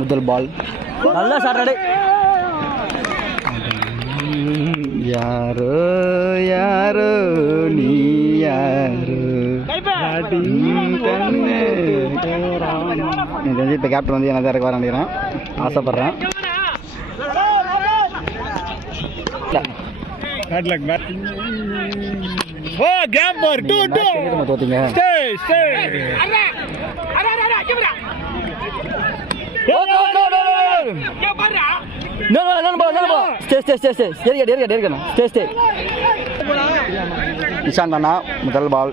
முதல் பால் நல்லா சாட்டர்டே. யாரோ யாரோ நீ யாரோ எனக்கு இப்போ கேப்டன் வந்து என்ன இறக்க வர நினைக்கிறேன், ஆசைப்பட்றேன். தோத்தீங்க. நிஷாந்த் அண்ணா முதல் பால்.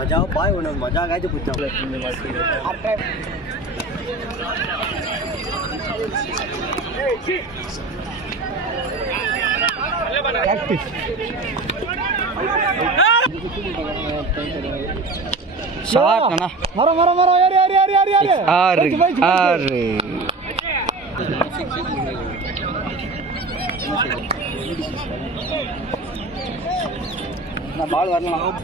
मजा पाय होना मजा काय ते पुढच्या ஷாட் அண்ணா. மர மர மர யார் யார் யார் யார் யார் 6 பால் வரலாம்.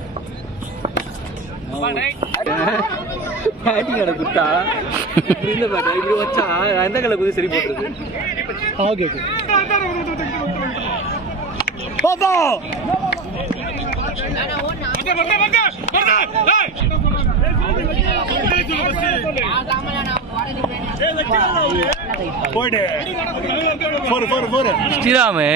பேட்டிங் குட்டா இந்த பாட்டு இப்படி வச்சா எந்த கலை குதி சரி போட்டுருக்கு. ஓகே ஓகே பாப்பா போடு போடு போடு போடு ஸ்ரீராமே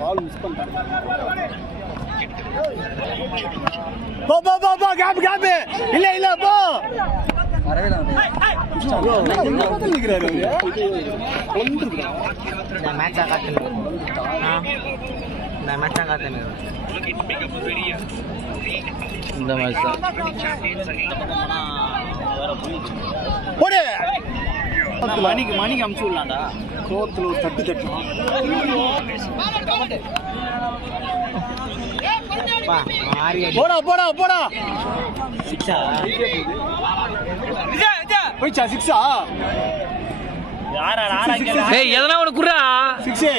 பால் மிஸ் பண்ணிட்டாங்க. போ போ போ போ கேப் கேப் இல்ல இல்ல போ வரவே இல்ல. நிக்கிறாரு இந்த மேட்ச் ஆகாதே. இந்த மேட்ச் ஆகாதே. இந்த மேட்ச் போடு. மணிக்கு மணிக்கு அமுச்சு விடலாம்டா. கோத்துல ஒரு தட்டு தட்டணும். போடா போடா போடா. சிக்ஸா போயிச்சா? சிக்ஸா ஏய் எதனா உனக்கு குறா 6.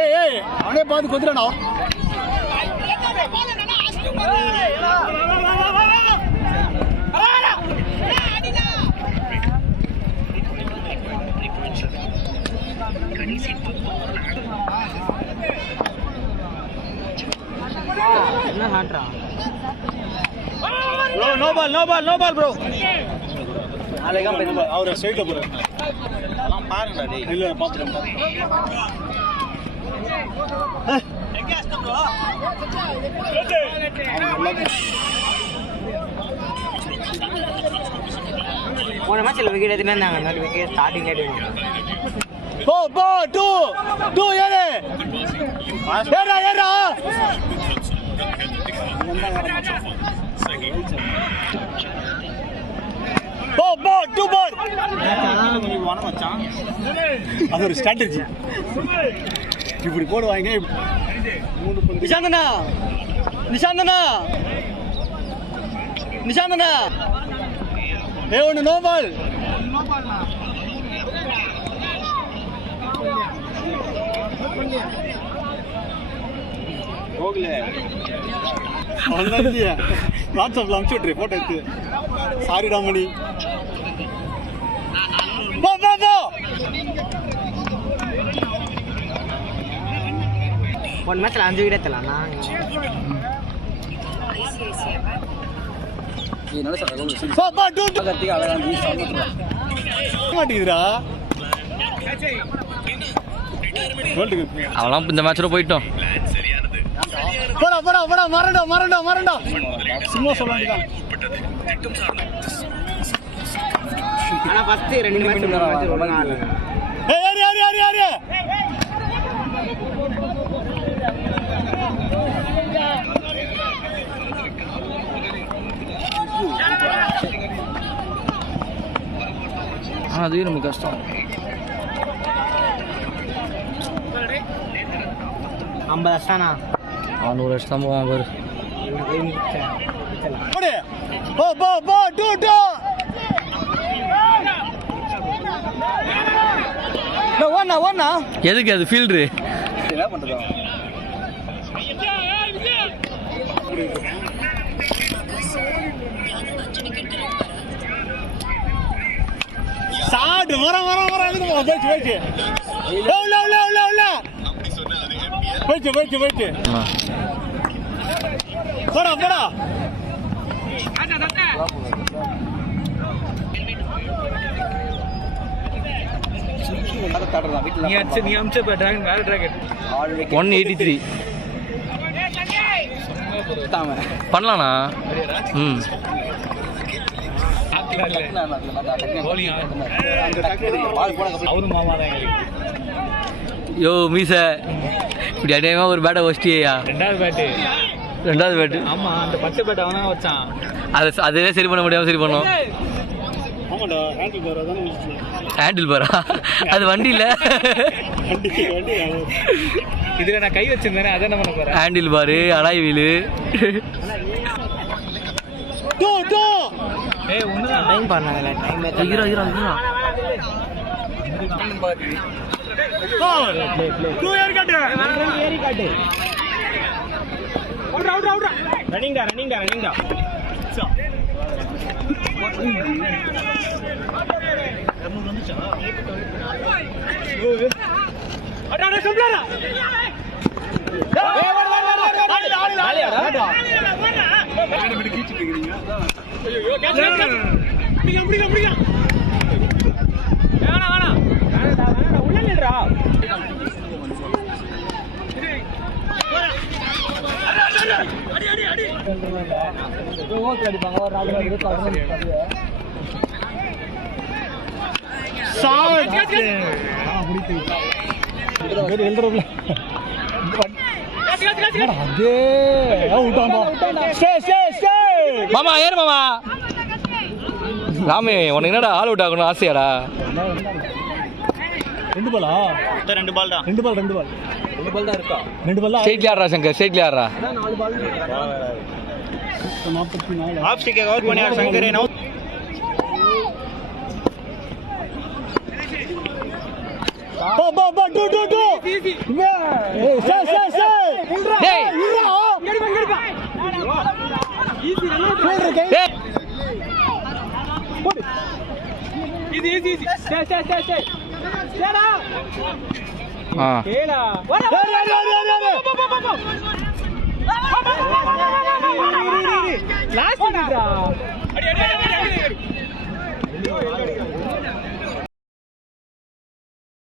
ஏய் ஏய் அவனே பாத்து கொத்துறானோ. என்ன ஹாட்ரா bro? No ball no ball no ball bro. நாளைக்கு பெரிய பால் அவர ஸ்ட்ரைட்டா போறாரு. அதெல்லாம் பாருடா டேய். இல்ல பாத்துறேன். எங்க ஆஸ்த ப்ரோ? போன மேட்ச்ல விக்கெட் எதுமே இருந்தாங்க. அந்த விக்கெட் ஸ்டார்டிங் லேட் போ போ 2 ஏறு ஏறா ஏறா. போ போ 2 பால். அது ஒரு ஸ்ட்ராட்டஜி. இப்படி போடுவாங்க. நிஷாந்தனா நிஷாந்தனா நிஷாந்தனா ஏ ஒன்று நோ பால். போகல வாட்ஸ்அப்ல அனுப்பிச்சு விட்ரு போட்டோ எடுத்து. சாரி டாமணி. போ போ போ. ஒன் மேட்ச்ல 5 விக்கெட் எடுத்தலாம்னா. என்னால சொல்ல போ போ 2 கத்திக்கு அழகா நீ சாமத்துறா மாட்டீங்கடா. அவலாம் இந்த மேட்ச்ல போய்ட்டோம். போடா போடா போடா. மறண்டா மறண்டா மறண்டா. சும்மா சொல்ல வேண்டியதான். ஆனா ஃபர்ஸ்ட் 2 மேட்ச் ரொம்ப நாள். ஏய் யார் யார் யார் யார் அதுவே நமக்கு கஷ்டம். 50 அஷ்டானா 100 அஷ்டம் போவான் பாரு. எதுக்கு அது ஃபீல்டு என்ன பண்ணுறதா சாடு வர இதுக்கு போயிட்டு போயிட்டு போடா நீ அமிச்ச 183 பண்ணலாண்ணா. ம் யோ மீச இப்படி அடையமா ஒரு பேட்டை வச்சிட்டியா? ரெண்டாவது பேட்டு. ஆமா அந்த பச்சை பேட்டை அவனா வச்சான். அதே சரி பண்ண முடியாம சரி பண்ணோம். ஹேண்டில் பாரா அது வண்டி இல்ல, இதுல நான் கை வச்சிருந்தேனே அதை என்ன பண்ண போறேன்? ஹேண்டில் பாரு அலாய் வீலு. ஏய் ஒண்ணுதான் டைம் பண்ணாங்கல டைம் ரன்னிங் மாமா ஏறு மாமா. ராமே உனக்கு என்னடா ஆல் அவுட் ஆகணும் ஆசையாடா? ரெண்டு பால் தான் இருக்கா? ஸ்ட்ரைட்ல ஆடுறா சங்கர், ஸ்ட்ரைட்ல ஆடுறா. ஆஃப் ஸ்டிக் கவர் பண்ணி ஆடு சங்கரே.